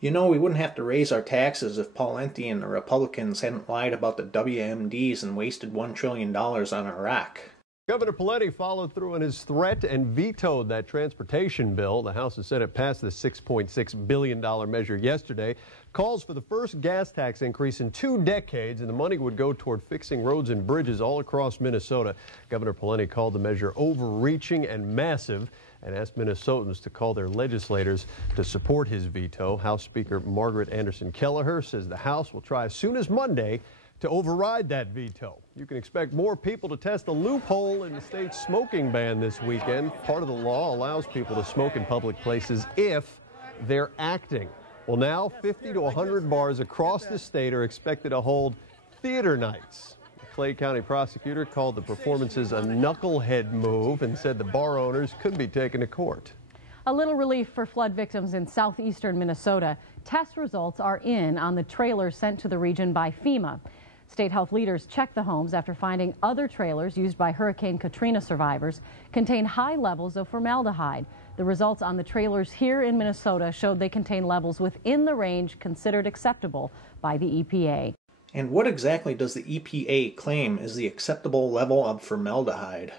You know, we wouldn't have to raise our taxes if Pawlenty and the Republicans hadn't lied about the WMDs and wasted $1 trillion on Iraq. Governor Pawlenty followed through on his threat and vetoed that transportation bill. The House and Senate passed the $6.6 billion measure yesterday. Calls for the first gas tax increase in 2 decades, and the money would go toward fixing roads and bridges all across Minnesota. Governor Pawlenty called the measure overreaching and massive and asked Minnesotans to call their legislators to support his veto. House Speaker Margaret Anderson Kelleher says the House will try as soon as Monday to override that veto. You can expect more people to test a loophole in the state's smoking ban this weekend. Part of the law allows people to smoke in public places if they're acting. Well, now 50 to 100 bars across the state are expected to hold theater nights. The Clay County prosecutor called the performances a knucklehead move and said the bar owners could be taken to court. A little relief for flood victims in southeastern Minnesota. Test results are in on the trailers sent to the region by FEMA. State health leaders checked the homes after finding other trailers used by Hurricane Katrina survivors contain high levels of formaldehyde. The results on the trailers here in Minnesota showed they contain levels within the range considered acceptable by the EPA. And what exactly does the EPA claim is the acceptable level of formaldehyde?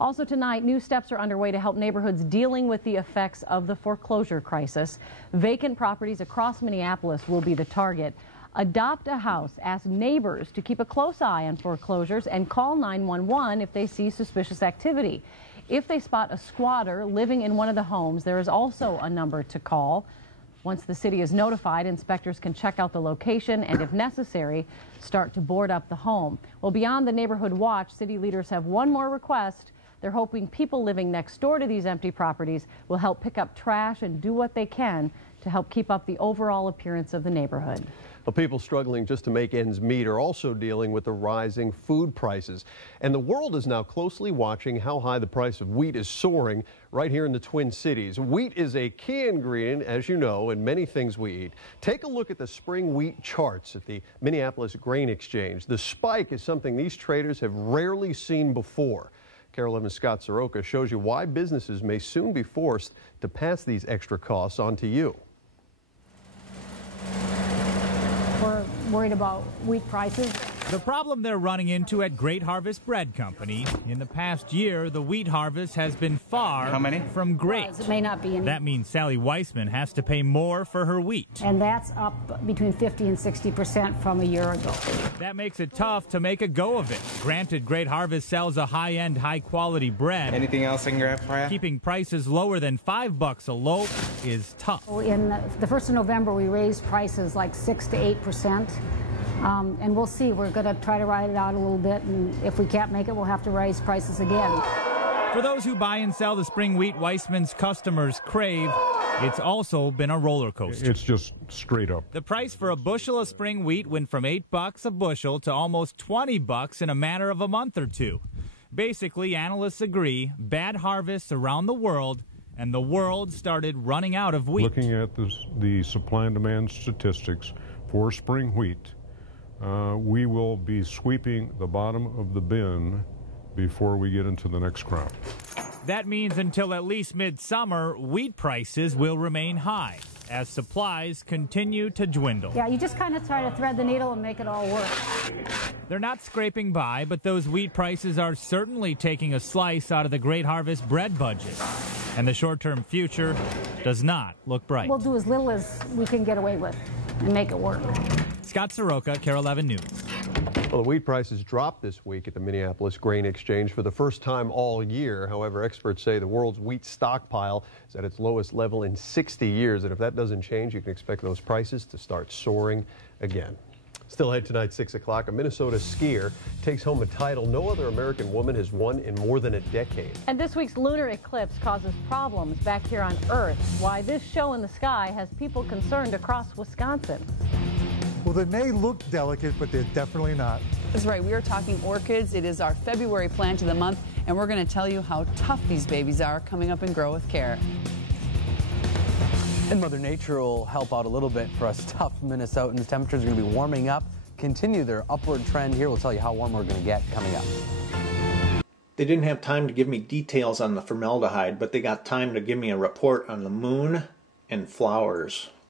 Also tonight, new steps are underway to help neighborhoods dealing with the effects of the foreclosure crisis. Vacant properties across Minneapolis will be the target. Adopt a House asks neighbors to keep a close eye on foreclosures and call 911 if they see suspicious activity. If they spot a squatter living in one of the homes, there is also a number to call. Once the city is notified, inspectors can check out the location and, if necessary, start to board up the home. Well, beyond the neighborhood watch, city leaders have one more request. They're hoping people living next door to these empty properties will help pick up trash and do what they can to help keep up the overall appearance of the neighborhood. Well, people struggling just to make ends meet are also dealing with the rising food prices. And the world is now closely watching how high the price of wheat is soaring right here in the Twin Cities. Wheat is a key ingredient, as you know, in many things we eat. Take a look at the spring wheat charts at the Minneapolis Grain Exchange. The spike is something these traders have rarely seen before. Carol 11's Scott Soroka shows you why businesses may soon be forced to pass these extra costs on to you. We're worried about wheat prices. The problem they're running into at Great Harvest Bread Company. In the past year, the wheat harvest has been far from great. It may not be any. That means Sally Weissman has to pay more for her wheat. And that's up between 50 and 60% from a year ago. That makes it tough to make a go of it. Granted, Great Harvest sells a high-end, high-quality bread. Anything else I can grab for you? Keeping prices lower than $5 a loaf is tough. In the 1st of November, we raised prices like 6 to 8%. And we'll see. We're going to try to ride it out a little bit, and if we can't make it, we'll have to raise prices again. For those who buy and sell the spring wheat Weissman's customers crave, it's also been a roller coaster. It's just straight up. The price for a bushel of spring wheat went from $8 a bushel to almost $20 in a matter of a month or two. Basically, analysts agree, bad harvests around the world, and the world started running out of wheat. Looking at the supply and demand statistics for spring wheat, we will be sweeping the bottom of the bin before we get into the next crop. That means until at least midsummer, wheat prices will remain high as supplies continue to dwindle. Yeah, you just kind of try to thread the needle and make it all work. They're not scraping by, but those wheat prices are certainly taking a slice out of the Great Harvest bread budget. And the short-term future does not look bright. We'll do as little as we can get away with and make it work. Scott Soroka, Carol 11 News. Well, the wheat prices dropped this week at the Minneapolis Grain Exchange for the first time all year. However, experts say the world's wheat stockpile is at its lowest level in 60 years. And if that doesn't change, you can expect those prices to start soaring again. Still ahead tonight, 6 o'clock, a Minnesota skier takes home a title no other American woman has won in more than a decade. And this week's lunar eclipse causes problems back here on Earth. Why this show in the sky has people concerned across Wisconsin. Well, they may look delicate, but they're definitely not. That's right. We are talking orchids. It is our February plant of the month, and we're going to tell you how tough these babies are coming up and grow with care. And Mother Nature will help out a little bit for us tough Minnesotans. Temperatures are going to be warming up, continue their upward trend here. We'll tell you how warm we're going to get coming up. They didn't have time to give me details on the formaldehyde, but they got time to give me a report on the moon and flowers.